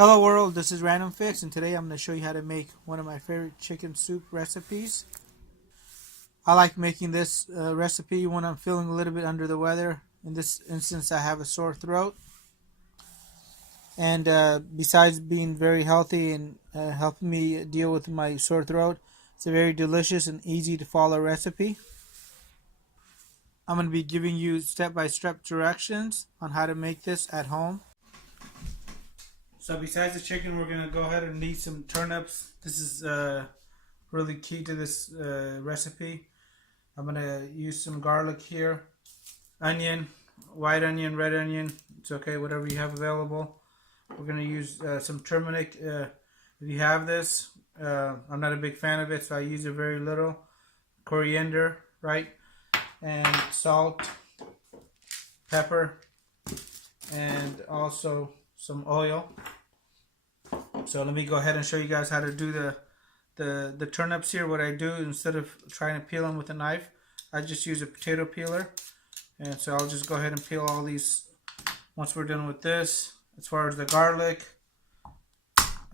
Hello world, this is Random Fix, and today I'm going to show you how to make one of my favorite chicken soup recipes. I like making this recipe when I'm feeling a little bit under the weather. In this instance, I have a sore throat. And besides being very healthy and helping me deal with my sore throat, it's a very delicious and easy to follow recipe. I'm going to be giving you step-by-step directions on how to make this at home. So besides the chicken, we're going to go ahead and need some turnips. This is really key to this recipe. I'm going to use some garlic here, onion, white onion, red onion. It's okay, whatever you have available. We're going to use some turmeric if you have this. I'm not a big fan of it, so I use it very little. Coriander, right? And salt, pepper, and also some oil. So let me go ahead and show you guys how to do the turnips here. What I do, instead of trying to peel them with a knife, I just use a potato peeler. And so I'll just go ahead and peel all these once we're done with this. As far as the garlic, I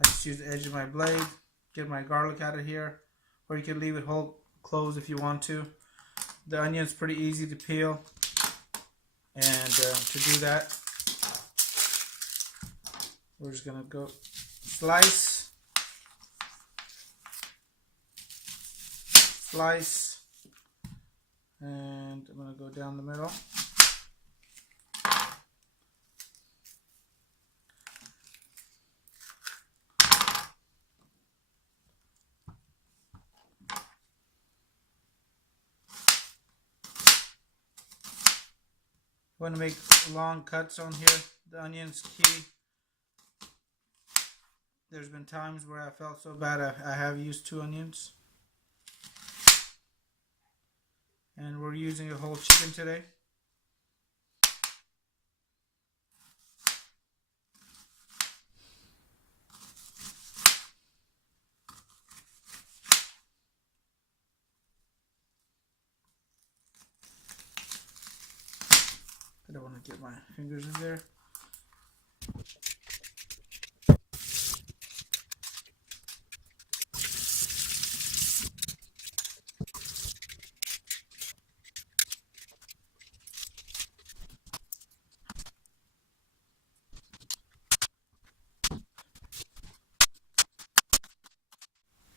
just use the edge of my blade, get my garlic out of here, or you can leave it whole closed if you want to. The onion's pretty easy to peel, and to do that, we're just gonna go slice, and I'm gonna go down the middle. I want to make long cuts on here. The onion's key. There's been times where I felt so bad I have used 2 onions. And we're using a whole chicken today. I don't want to get my fingers in there.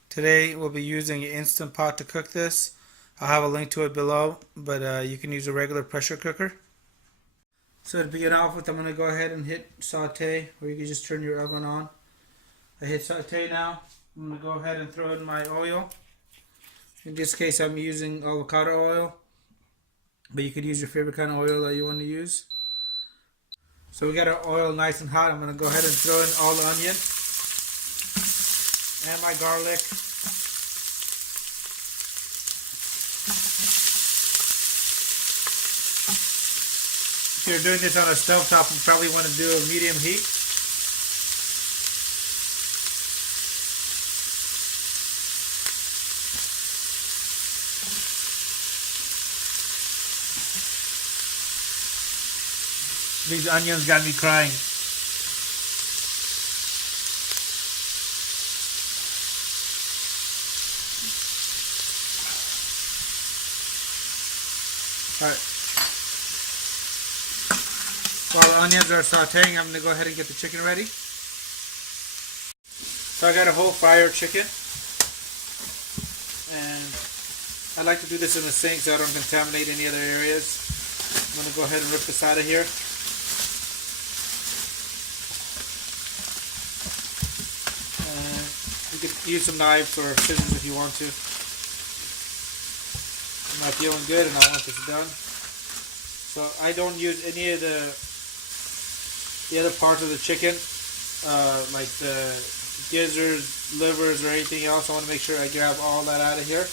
Today we'll be using an Instant Pot to cook this. I'll have a link to it below, but you can use a regular pressure cooker. So to begin off with, I'm going to go ahead and hit saute, or you can just turn your oven on. I hit saute now. I'm going to go ahead and throw in my oil. In this case, I'm using avocado oil, but you could use your favorite kind of oil that you want to use. So we got our oil nice and hot. I'm going to go ahead and throw in all the onion and my garlic. If you're doing this on a stovetop, you probably want to do a medium heat. These onions got me crying. Alright. While the onions are sauteing, I'm going to go ahead and get the chicken ready. So I got a whole fryer chicken. And I like to do this in the sink so I don't contaminate any other areas. I'm going to go ahead and rip this out of here. And you can use some knives or scissors if you want to. I'm not feeling good and I want this done. So I don't use any of the other parts of the chicken, like the gizzards, livers, or anything else. I want to make sure I grab all that out of here.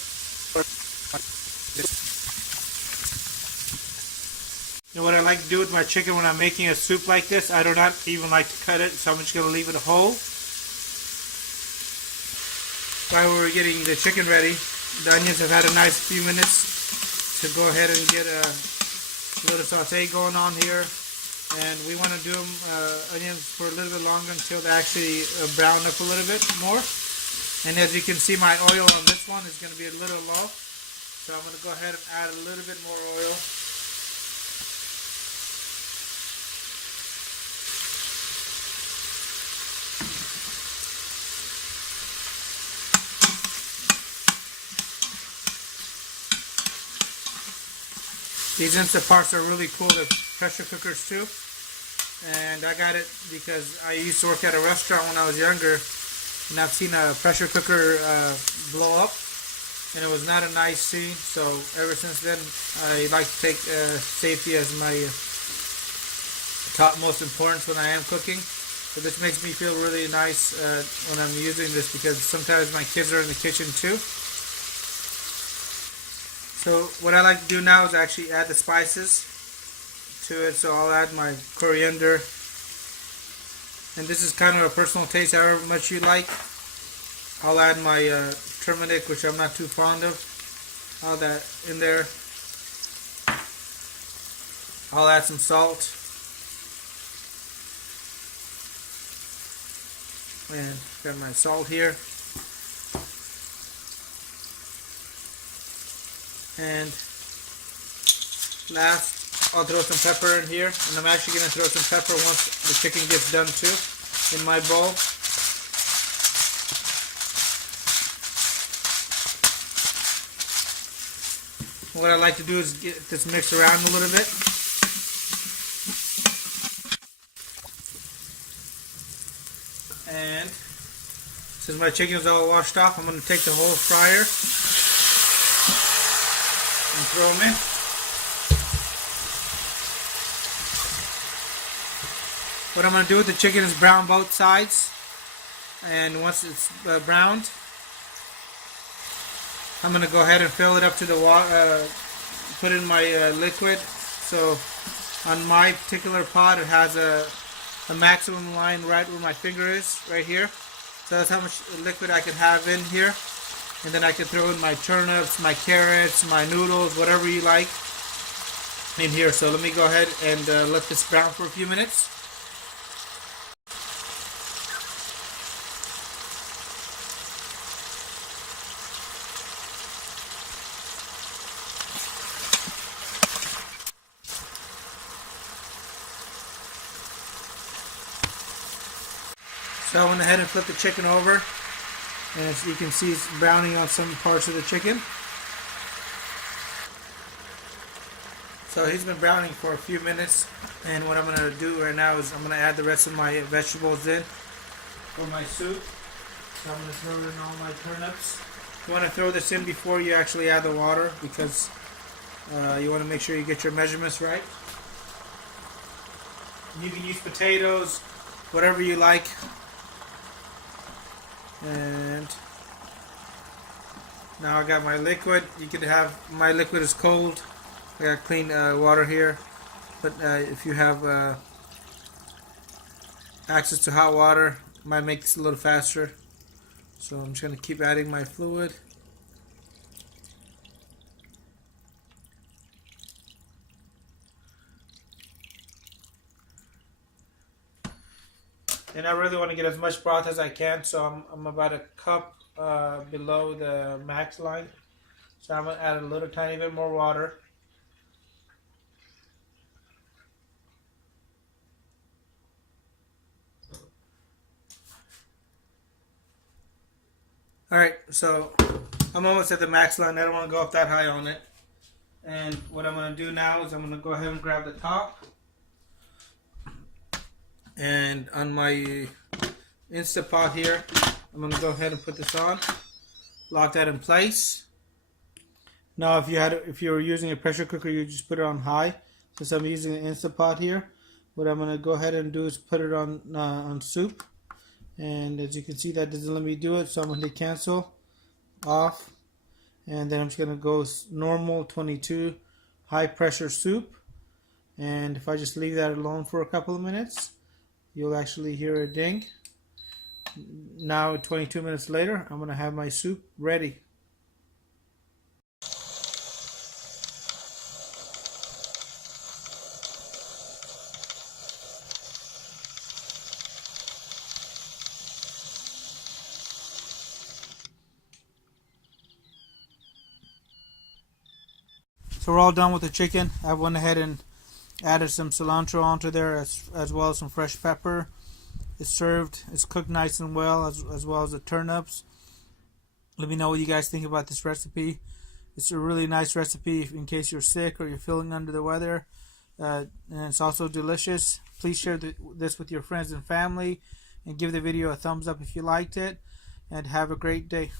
And what I like to do with my chicken when I'm making a soup like this, I do not even like to cut it, so I'm just going to leave it whole. While we're getting the chicken ready, the onions have had a nice few minutes to go ahead and get a little saute going on here. And we want to do them, onions for a little bit longer until they actually brown up a little bit more. And as you can see, my oil on this one is going to be a little low. So I'm going to go ahead and add a little bit more oil. These Instant Pots are really cool. They're pressure cookers too. And I got it because I used to work at a restaurant when I was younger, and I've seen a pressure cooker blow up, and it was not a nice scene. So ever since then, I like to take safety as my top most importance when I am cooking. So this makes me feel really nice when I'm using this, because sometimes my kids are in the kitchen too. So what I like to do now is actually add the spices to it. So I'll add my coriander, and this is kind of a personal taste, however much you like. I'll add my turmeric, which I'm not too fond of. All that in there. I'll add some salt, and got my salt here. And last, I'll throw some pepper in here, and I'm actually going to throw some pepper once the chicken gets done too in my bowl. What I like to do is get this mixed around a little bit. And since my chicken is all washed off, I'm going to take the whole fryer and throw them in. What I'm going to do with the chicken is brown both sides, and once it's browned, I'm going to go ahead and fill it up to the water, put in my liquid. So on my particular pot, it has a maximum line right where my finger is, right here. So that's how much liquid I can have in here. And then I can throw in my turnips, my carrots, my noodles, whatever you like in here. So let me go ahead and let this brown for a few minutes. So I went ahead and flipped the chicken over, and as you can see, it's browning on some parts of the chicken. So he's been browning for a few minutes, and what I'm going to do right now is I'm going to add the rest of my vegetables in for my soup. So I'm going to throw in all my turnips. You want to throw this in before you actually add the water, because you want to make sure you get your measurements right. You can use potatoes, whatever you like. And now I got my liquid. You could have, my liquid is cold. I got clean water here, but if you have access to hot water, it might make this a little faster. So I'm just going to keep adding my fluid. And I really want to get as much broth as I can, so I'm about a cup below the max line. So I'm going to add a little tiny bit more water. Alright, so I'm almost at the max line. I don't want to go up that high on it. And what I'm going to do now is I'm going to go ahead and grab the top. And on my Instant Pot here, I'm going to go ahead and put this on. Lock that in place. Now if you were using a pressure cooker, you just put it on high. Since I'm using an Instant Pot here, what I'm going to go ahead and do is put it on soup. And as you can see, that doesn't let me do it, so I'm going to hit cancel, off. And then I'm just going to go normal 22 high pressure soup. And if I just leave that alone for a couple of minutes, you'll actually hear a ding. Now 22 minutes later, I'm going to have my soup ready. So we're all done with the chicken. I went ahead and added some cilantro onto there as well as some fresh pepper. It's served. It's cooked nice and well as well as the turnips. Let me know what you guys think about this recipe. It's a really nice recipe in case you're sick or you're feeling under the weather. And it's also delicious. Please share this with your friends and family and give the video a thumbs up if you liked it. And have a great day.